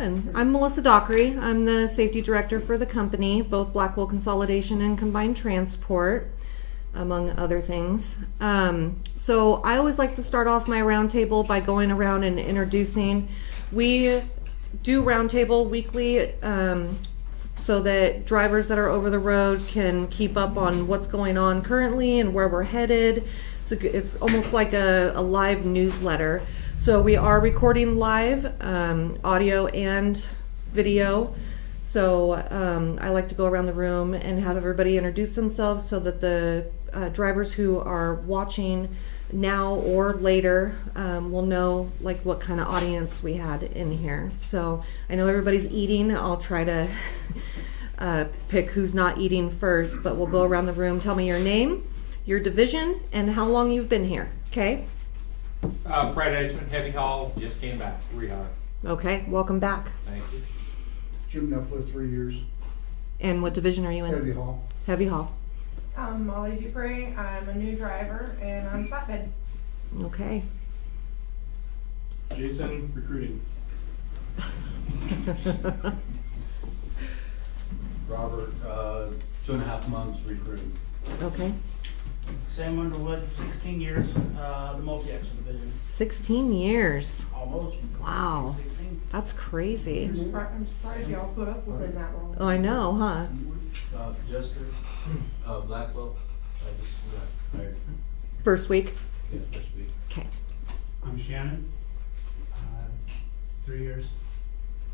Good. I'm Melissa Dockery. I'm the safety director for the company, both Blackwell Consolidation and Combined Transport, among other things. So I always like to start off my roundtable by going around and introducing. We do roundtable weekly so that drivers that are over the road can keep up on what's going on currently and where we're headed. It's almost like a live newsletter. So we are recording live, audio and video. So I like to go around the room and have everybody introduce themselves so that the drivers who are watching now or later will know like what kind of audience we had in here. So I know everybody's eating. I'll try to pick who's not eating first, but we'll go around the room. Tell me your name, your division, and how long you've been here, okay? Fred Edgman, Heavy Haul, just came back, rehire. Okay, welcome back. Thank you. Jim Neffler, 3 years. And what division are you in? Heavy Haul. Heavy Haul. I'm Molly Dupree. I'm a new driver and I'm flatbed. Okay. Jason, recruiting. Robert, 2.5 months recruiting. Okay. Sam Underwood, 16 years, the multi-axle division. 16 years. Almost. Wow. 16. That's crazy. I'm surprised y'all put up with him that long. Oh, I know, huh? Jester, Blackwell, I just got hired. First week? Yeah, this week. Okay. I'm Shannon, 3 years,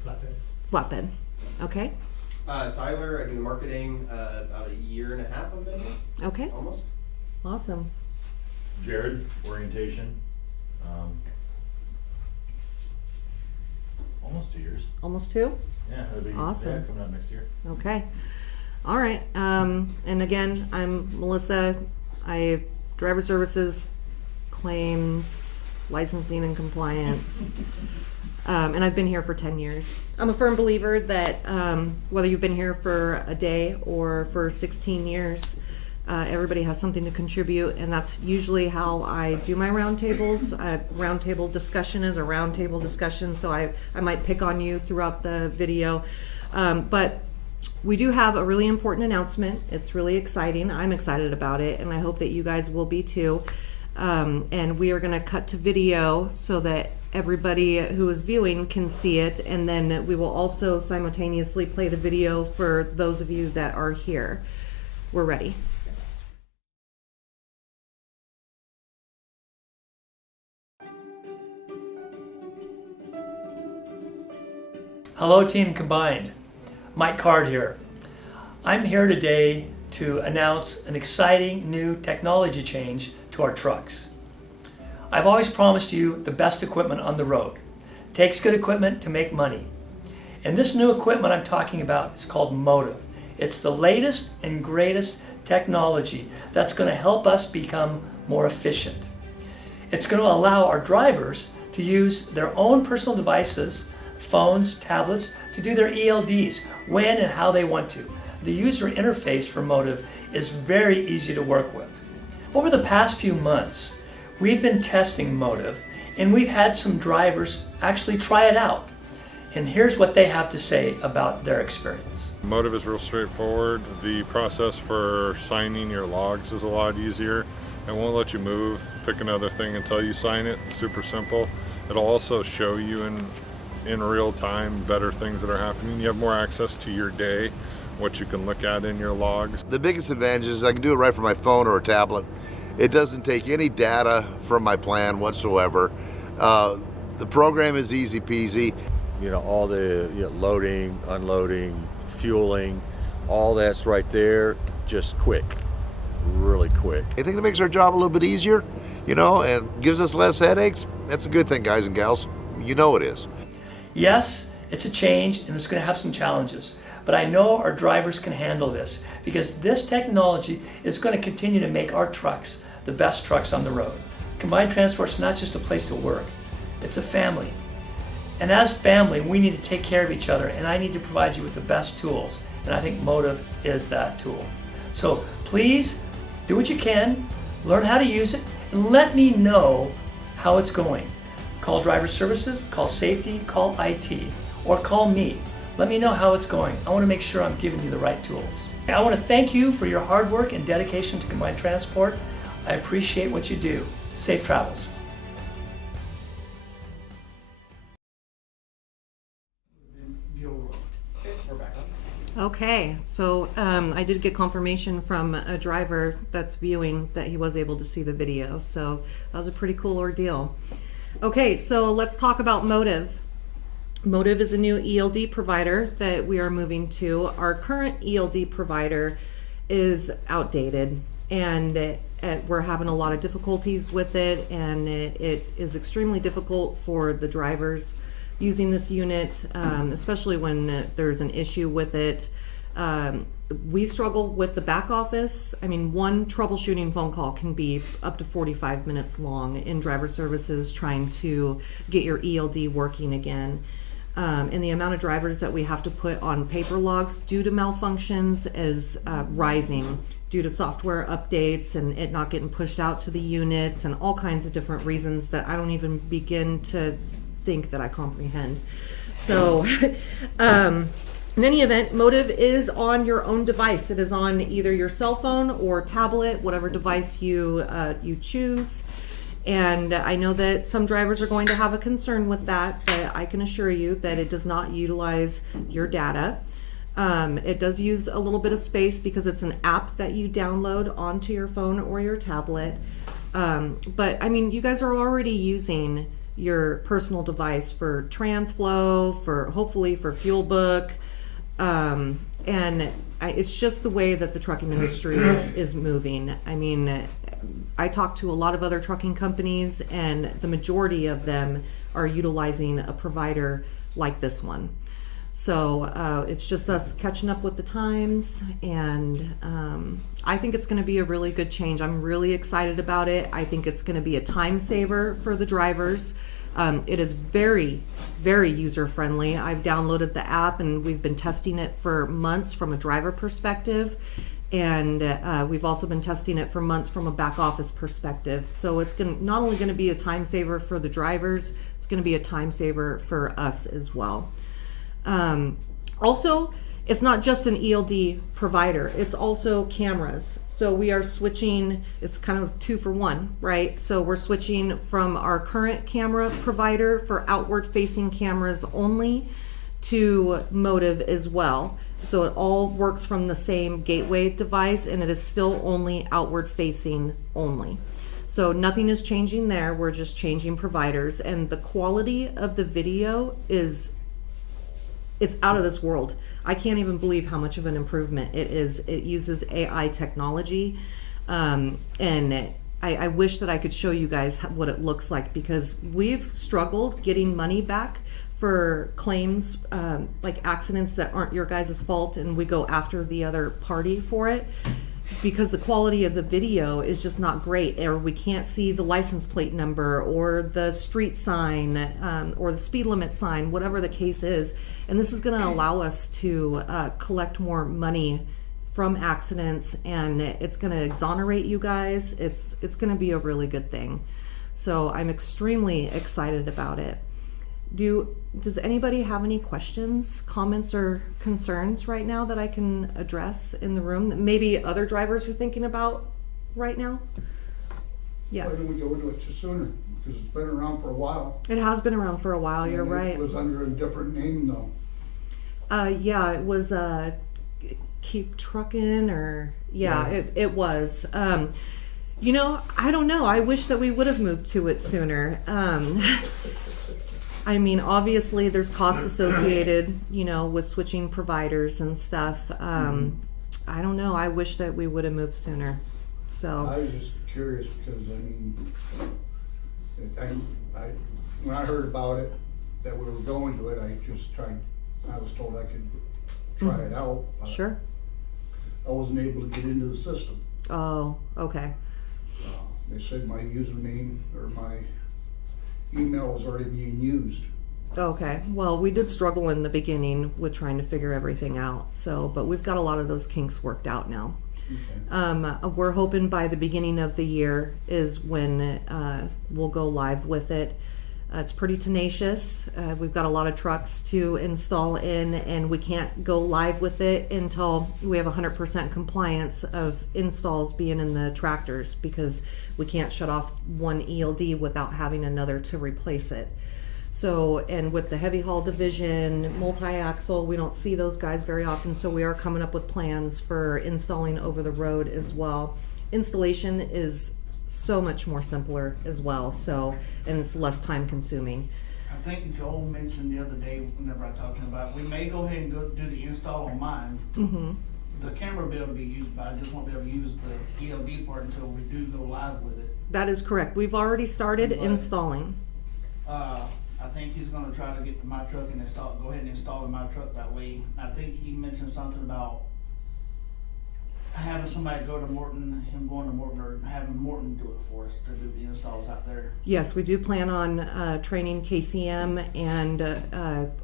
flatbed. Flatbed. Okay. Tyler, I do marketing about 1.5 years I've been here, Okay. almost. Awesome. Jared, orientation, almost 2 years. Almost 2? Yeah, it'll be Awesome. Yeah, coming up next year. Okay. All right. And again, I'm Melissa. I driver services, claims, licensing and compliance. And I've been here for 10 years. I'm a firm believer that whether you've been here for a day or for 16 years, everybody has something to contribute, and that's usually how I do my roundtables. Roundtable discussion is a roundtable discussion, so I might pick on you throughout the video. But we do have a really important announcement. It's really exciting. I'm excited about it, and I hope that you guys will be too. And we are going to cut to video so that everybody who is viewing can see it, and then we will also simultaneously play the video for those of you that are here. We're ready. Hello Team Combined, Mike Card here. I'm here today to announce an exciting new technology change to our trucks. I've always promised you the best equipment on the road. It takes good equipment to make money. And this new equipment I'm talking about is called Motive. It's the latest and greatest technology that's going to help us become more efficient. It's going to allow our drivers to use their own personal devices, phones, tablets, to do their ELDs when and how they want to. The user interface for Motive is very easy to work with. Over the past few months, we've been testing Motive, and we've had some drivers actually try it out. And here's what they have to say about their experience. Motive is real straightforward. The process for signing your logs is a lot easier. It won't let you move, pick another thing until you sign it. It's super simple. It'll also show you in real time better things that are happening. You have more access to your day, what you can look at in your logs. The biggest advantage is I can do it right from my phone or a tablet. It doesn't take any data from my plan whatsoever. The program is easy peasy. You know, all the loading, unloading, fueling, all that's right there, just quick, really quick. I think that makes our job a little bit easier, you know, and gives us less headaches. That's a good thing, guys and gals. You know it is. Yes, it's a change and it's going to have some challenges, but I know our drivers can handle this because this technology is going to continue to make our trucks the best trucks on the road. Combined Transport is not just a place to work, it's a family. And as family, we need to take care of each other, and I need to provide you with the best tools, and I think Motive is that tool. So please do what you can, learn how to use it, and let me know how it's going. Call driver services, call safety, call IT, or call me. Let me know how it's going. I want to make sure I'm giving you the right tools. I want to thank you for your hard work and dedication to combined transport. I appreciate what you do. Safe travels. Okay, we're back on. Okay, so I did get confirmation from a driver that's viewing that he was able to see the video, so that was a pretty cool ordeal. Okay, so let's talk about Motive. Motive is a new ELD provider that we are moving to. Our current ELD provider is outdated, and we're having a lot of difficulties with it, and it is extremely difficult for the drivers using this unit, especially when there's an issue with it. We struggle with the back office. I mean, one troubleshooting phone call can be up to 45 minutes long in driver services trying to get your ELD working again. And the amount of drivers that we have to put on paper logs due to malfunctions is rising due to software updates and it not getting pushed out to the units and all kinds of different reasons that I don't even begin to think that I comprehend. So in any event, Motive is on your own device. It is on either your cell phone or tablet, whatever device you choose. And I know that some drivers are going to have a concern with that, but I can assure you that it does not utilize your data. It does use a little bit of space because it's an app that you download onto your phone or your tablet. But I mean, you guys are already using your personal device for TransFlow, for hopefully for FuelBook, and it's just the way that the trucking industry is moving. I mean, I talk to a lot of other trucking companies, and the majority of them are utilizing a provider like this one. So it's just us catching up with the times, and I think it's going to be a really good change. I'm really excited about it. I think it's going to be a time saver for the drivers. It is very, very user friendly. I've downloaded the app and we've been testing it for months from a driver perspective. And we've also been testing it for months from a back office perspective. So it's not only going to be a time saver for the drivers, it's going to be a time saver for us as well. Also, it's not just an ELD provider, it's also cameras. So we are switching, it's kind of 2 for 1, right? So we're switching from our current camera provider for outward facing cameras only to Motive as well. So it all works from the same gateway device, and it is still only outward facing only. So nothing is changing there, we're just changing providers, and the quality of the video it's out of this world. I can't even believe how much of an improvement it is. It uses AI technology, and I wish that I could show you guys what it looks like, because we've struggled getting money back for claims like accidents that aren't your guys' fault, and we go after the other party for it because the quality of the video is just not great, or we can't see the license plate number or the street sign or the speed limit sign, whatever the case is. And this is going to allow us to collect more money from accidents, and it's going to exonerate you guys. It's going to be a really good thing. So I'm extremely excited about it. Does anybody have any questions, comments, or concerns right now that I can address in the room that maybe other drivers are thinking about right now? Yes. Why don't we go into it sooner? Because it's been around for a while. It has been around for a while, And you're right. It was under a different name though. Yeah, it was Keep Trucking, or yeah. It was. You know, I don't know. I wish that we would have moved to it sooner. I mean, obviously there's cost associated, you know, with switching providers and stuff. I don't know. I wish that we would have moved sooner. So I was just curious because when I heard about it, that we were going to it, I was told I could try it out. But sure. I wasn't able to get into the system. Oh, okay. They said my username or my email was already being used. Okay. Well, we did struggle in the beginning with trying to figure everything out. So, but we've got a lot of those kinks worked out now. Okay. We're hoping by the beginning of the year is when we'll go live with it. It's pretty tenacious. We've got a lot of trucks to install in, and we can't go live with it until we have 100% compliance of installs being in the tractors, because we can't shut off one ELD without having another to replace it. So, and with the heavy haul division, multi-axle, we don't see those guys very often, so we are coming up with plans for installing over the road as well. Installation is so much more simpler as well, so, and it's less time consuming. I think Joel mentioned the other day, whenever I talked about, we may go ahead and go do the install on mine. Mm-hmm. The camera will be able to be used, but I just won't be able to use the ELD part until we do go live with it. That is correct. We've already started But, installing. I think he's gonna try to get to my truck and go ahead and install in my truck that way. I think he mentioned something about having somebody go to Morton, him going to Morton, or having Morton do it for us to do the installs out there. Yes, we do plan on training KCM and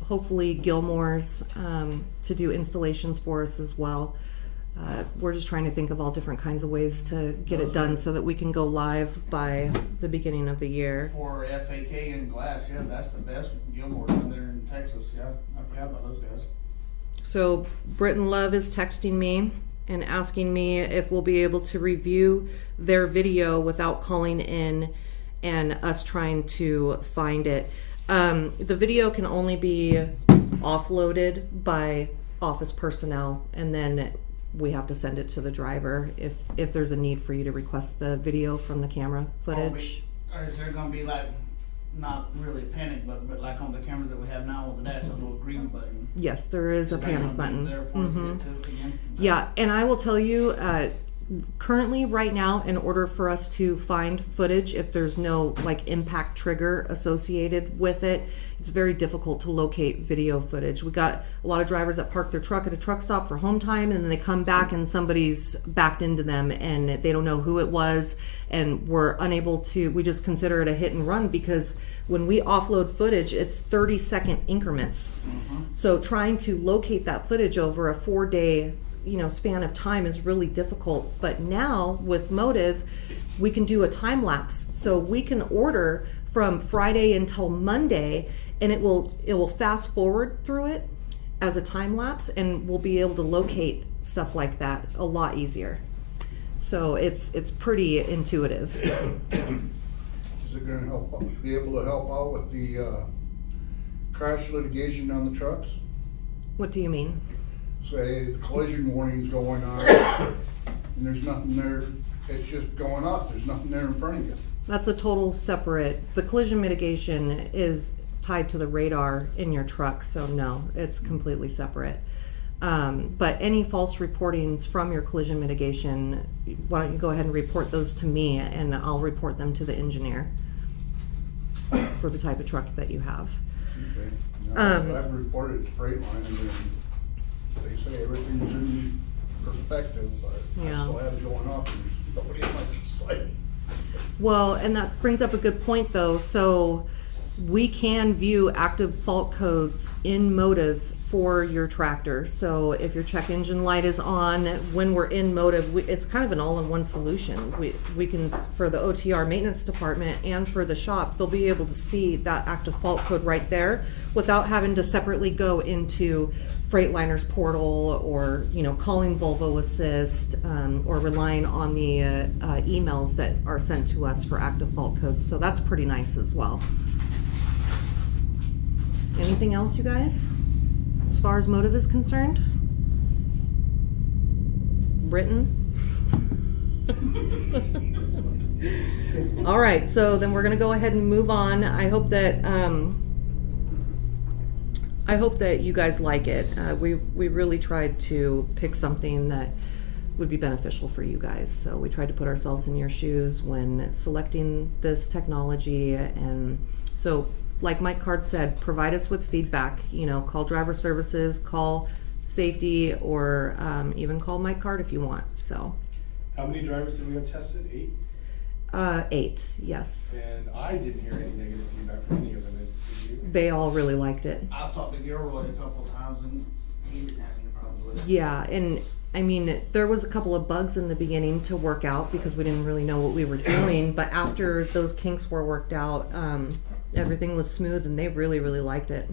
hopefully Gilmore's to do installations for us as well. We're just trying to think of all different kinds of ways to get it done so that we can go live by the beginning of the year. For FAK and Glass, yeah, that's the best. Gilmore down there in Texas, yeah, I forgot about those guys. So Britton Love is texting me and asking me if we'll be able to review their video without calling in and us trying to find it. The video can only be offloaded by office personnel, and then we have to send it to the driver if there's a need for you to request the video from the camera footage. Or is there gonna be like, not really panic, but like on the cameras that we have now with the dash, a little green button? Yes, there is a that panic gonna be button. there for us to get to again? Yeah, and I will tell you, currently right now, in order for us to find footage, if there's no like impact trigger associated with it, it's very difficult to locate video footage. We got a lot of drivers that park their truck at a truck stop for home time, and then they come back and somebody's backed into them and they don't know who it was, and we're unable to, we just consider it a hit and run, because when we offload footage, it's 30-second increments. So trying to locate that footage over a 4-day span of time is really difficult. But now with Motive, we can do a time lapse. So we can order from Friday until Monday, and it will fast forward through it as a time lapse, and we'll be able to locate stuff like that a lot easier. So it's pretty intuitive. Is it gonna be able to help out with the crash litigation on the trucks? What do you mean? Say the collision warning's going on and there's nothing there, it's just going up, there's nothing there in front of you. That's a total separate, the collision mitigation is tied to the radar in your truck, so no, it's completely separate. But any false reportings from your collision mitigation, why don't you go ahead and report those to me, and I'll report them to the engineer for the type of truck that you have. Okay. Now, I've reported to Freightliner, and they say everything's in perspective, but Yeah. I still have it going up and there's nobody in my sight. Well, and that brings up a good point though. So we can view active fault codes in Motive for your tractor. So if your check engine light is on, when we're in Motive, it's kind of an all-in-one solution. We can, for the OTR maintenance department and for the shop, they'll be able to see that active fault code right there without having to separately go into Freightliner's portal, or calling Volvo Assist, or relying on the emails that are sent to us for active fault codes. So that's pretty nice as well. Anything else, you guys, as far as Motive is concerned? Britain? All right, so then we're gonna go ahead and move on. I hope that you guys like it. We really tried to pick something that would be beneficial for you guys. So we tried to put ourselves in your shoes when selecting this technology. And so, like Mike Card said, provide us with feedback. Call driver services, call safety, or even call Mike Card if you want. So. How many drivers did we have tested? 8? 8, yes. And I didn't hear any negative feedback from any of them. Did you? They all really liked it. I've talked to Gilroy a couple times and he didn't have any problems with it. Yeah, and I mean, there was a couple of bugs in the beginning to work out because we didn't really know what we were doing, but after those kinks were worked out, everything was smooth and they really, really liked it.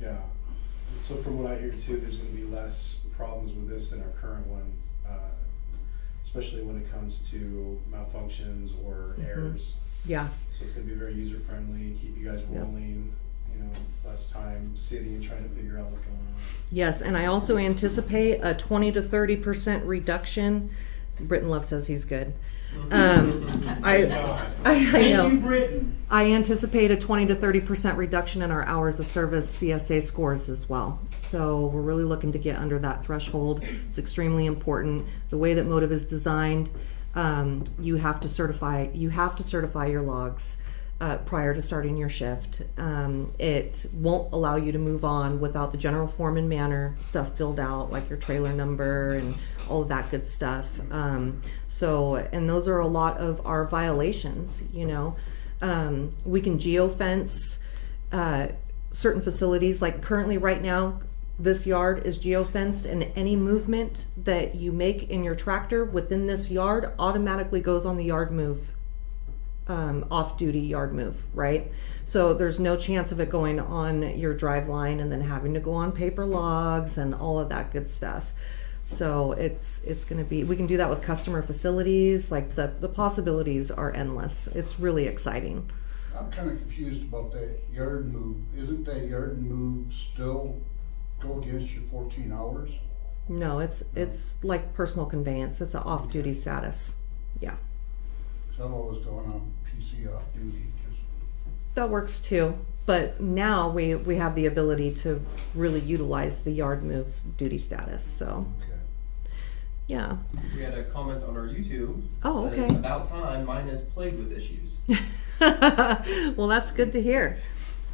Yeah. And so from what I hear too, there's gonna be less problems with this than our current one, especially when it comes to malfunctions or errors. Yeah. So it's gonna be very user friendly, keep you guys Yep. rolling, you know, less time sitting and trying to figure out what's going on. Yes, and I also anticipate a 20 to 30% reduction. Britton Love says he's good. I Thank know. you, Britain. I anticipate a 20 to 30% reduction in our hours of service CSA scores as well. So we're really looking to get under that threshold. It's extremely important. The way that Motive is designed, you have to certify your logs prior to starting your shift. It won't allow you to move on without the general form and manner stuff filled out, like your trailer number and all of that good stuff. And those are a lot of our violations, you know. We can geofence certain facilities, like currently right now, this yard is geofenced, and any movement that you make in your tractor within this yard automatically goes on the yard move, off-duty yard move, right? So there's no chance of it going on your drive line and then having to go on paper logs and all of that good stuff. So it's going to be, we can do that with customer facilities. Like the possibilities are endless. It's really exciting. I'm kind of confused about that yard move. Isn't that yard move still go against your 14 hours? No, it's like personal conveyance. It's an off-duty status. Yeah. So I've always gone on PC off duty. That works too. But now we have the ability to really utilize the yard move duty status. So Okay. yeah. We had a comment on our YouTube. Oh, Says, okay. About time, mine is plagued with issues. Well, that's good to hear.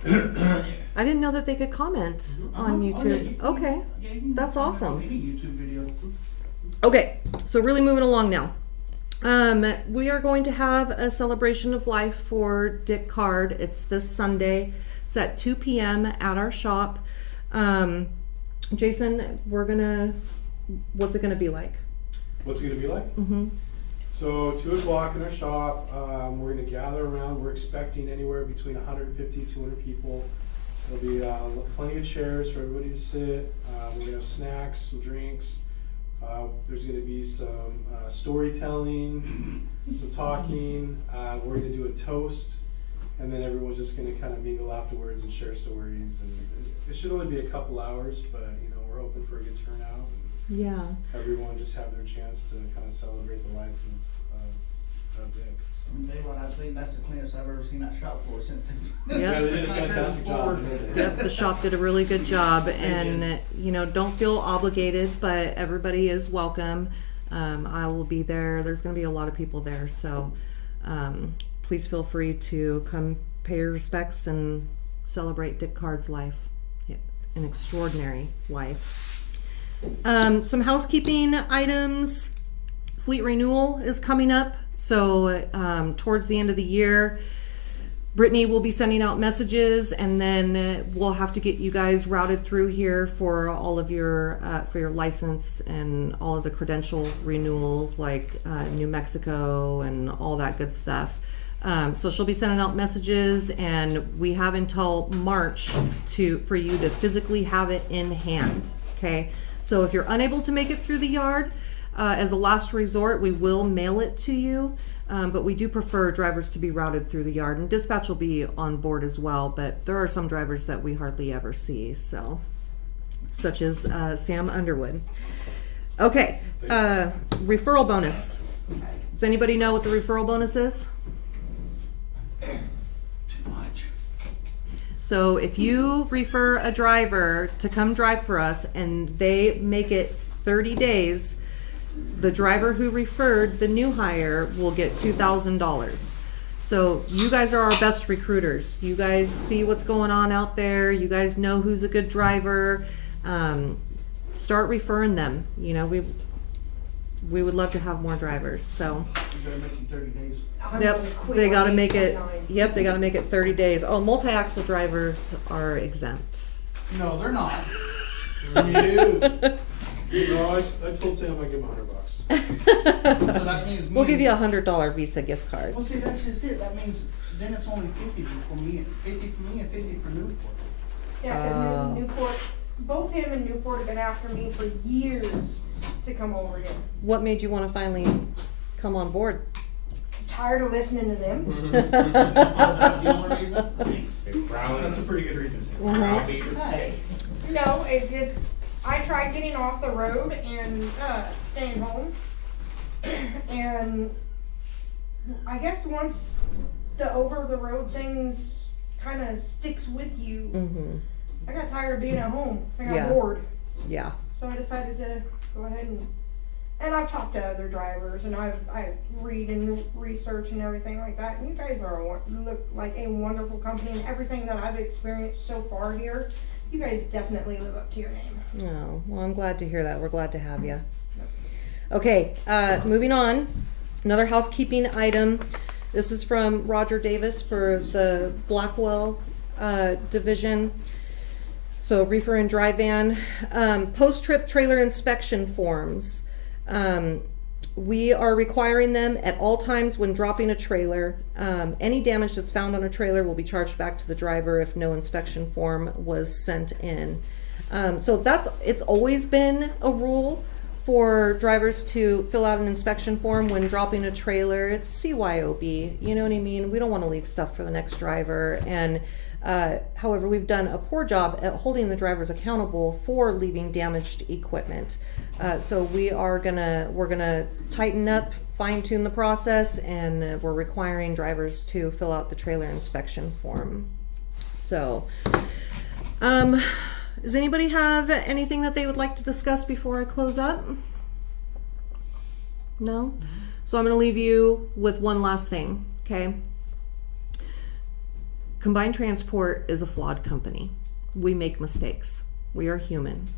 I didn't know that they could comment on YouTube. Okay, that's awesome. Any YouTube video. Okay, so really moving along now. We are going to have a celebration of life for Dick Card. It's this Sunday. It's at 2 p.m. at our shop. Jason, what's it gonna be like? What's it gonna be like? Mm-hmm. So 2 o'clock in our shop, we're gonna gather around. We're expecting anywhere between 150, 200 people. There'll be plenty of chairs for everybody to sit. We're gonna have snacks, some drinks. There's gonna be some storytelling, some talking. We're gonna do a toast, and then everyone's just gonna kind of mingle afterwards and share stories. And it should only be a couple hours, but you know, we're hoping for a good turnout. And Yeah. everyone just have their chance to kind of celebrate the life of Dick. So. Dave, I think that's the cleanest I've ever seen that shop floor since. Yep. Yeah, they did a fantastic job. Yep, the shop did a really good job, and you know, don't feel obligated, but everybody is welcome. I will be there. There's going to be a lot of people there, so please feel free to come pay your respects and celebrate Dick Card's life, an extraordinary life. Some housekeeping items. Fleet renewal is coming up, so towards the end of the year, Brittany will be sending out messages, and then we'll have to get you guys routed through here for all of your for your license and all of the credential renewals, like New Mexico and all that good stuff. So she'll be sending out messages, and we have until March for you to physically have it in hand. Okay, so if you're unable to make it through the yard, as a last resort, we will mail it to you. But we do prefer drivers to be routed through the yard, and dispatch will be on board as well, but there are some drivers that we hardly ever see, so, such as Sam Underwood. Okay, referral bonus. Does anybody know what the referral bonus is? Too much. So if you refer a driver to come drive for us and they make it 30 days, the driver who referred the new hire will get $2,000. So you guys are our best recruiters. You guys see what's going on out there. You guys know who's a good driver. Start referring them. You know, we would love to have more drivers. So You better make it 30 days. yep, they got to make it. Yep, they got to make it 30 days. Oh, multi-axle drivers are exempt. No, they're not. No, I told Sam I'd give him $100. So that means We'll give you $100 Visa gift card. Well, see, that's just it. That means then it's only 50 for me, 50 for me and 50 for Newport. Yeah, cause Newport, both him and Newport have been after me for years to come over here. What made you want to finally come on board? Tired of listening to them. That's the only reason. That's a pretty good reason. Hey, No, it just, I tried getting off the road and, staying home. And I guess once the over the road things kinda sticks with you, Mm-hmm. I got tired of being at home. I got Yeah. bored. Yeah. So I decided to go ahead and I've talked to other drivers and I read and research and everything like that. And you guys look like a wonderful company, and everything that I've experienced so far here, you guys definitely live up to your name. Oh, well, I'm glad to hear that. We're glad to have you. Okay, moving on. Another housekeeping item. This is from Roger Davis for the Blackwell division. So reefer and dry van. Post-trip trailer inspection forms. We are requiring them at all times when dropping a trailer. Any damage that's found on a trailer will be charged back to the driver if no inspection form was sent in. So it's always been a rule for drivers to fill out an inspection form when dropping a trailer. It's CYOB, you know what I mean? We don't want to leave stuff for the next driver. And however, we've done a poor job at holding the drivers accountable for leaving damaged equipment. So we're gonna tighten up, fine tune the process, and we're requiring drivers to fill out the trailer inspection form. So, does anybody have anything that they would like to discuss before I close up? No? So I'm gonna leave you with one last thing, okay? Combined Transport is a flawed company. We make mistakes. We are human.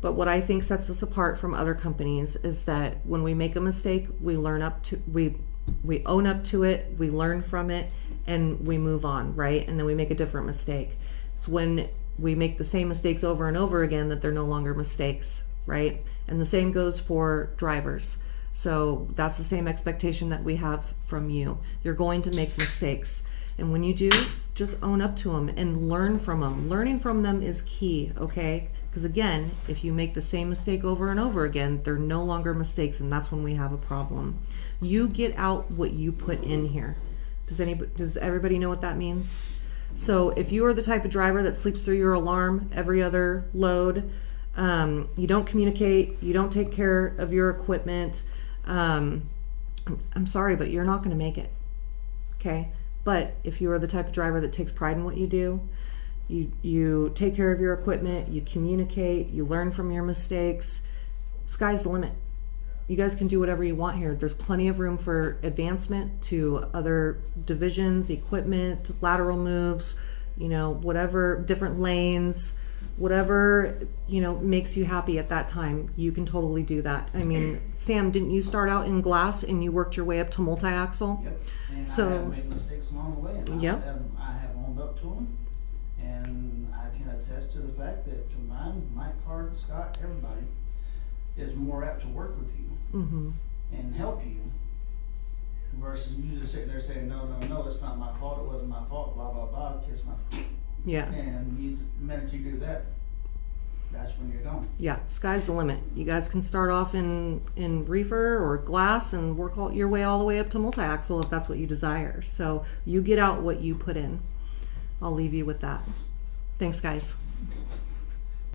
But what I think sets us apart from other companies is that when we make a mistake, we own up to it, we learn from it, and we move on, right? And then we make a different mistake. It's when we make the same mistakes over and over again that they're no longer mistakes, right? And the same goes for drivers. So that's the same expectation that we have from you. You're going to make mistakes. And when you do, just own up to them and learn from them. Learning from them is key, okay? Because again, if you make the same mistake over and over again, they're no longer mistakes, and that's when we have a problem. You get out what you put in here. Does everybody know what that means? So if you are the type of driver that sleeps through your alarm every other load, you don't communicate, you don't take care of your equipment, I'm sorry, but you're not going to make it, okay? But if you are the type of driver that takes pride in what you do, you take care of your equipment, you communicate, you learn from your mistakes, sky's the limit. You guys can do whatever you want here. There's plenty of room for advancement to other divisions, equipment, lateral moves, whatever, different lanes, whatever, makes you happy at that time. You can totally do that. I mean, Sam, didn't you start out in glass and you worked your way up to multi-axle? Yep. And So, I have made mistakes along the way, and Yep. I have owned up to them, and I can attest to the fact that combined, Mike, Card, Scott, everybody is more apt to work with you mm-hmm. and help you versus you just sitting there saying, no, it's not my fault, it wasn't my fault, blah, blah, blah, kiss my, Yeah. and the minute you do that, that's when you're going. Yeah, sky's the limit. You guys can start off in reefer or glass and work your way all the way up to multi-axle if that's what you desire. So you get out what you put in. I'll leave you with that. Thanks, guys.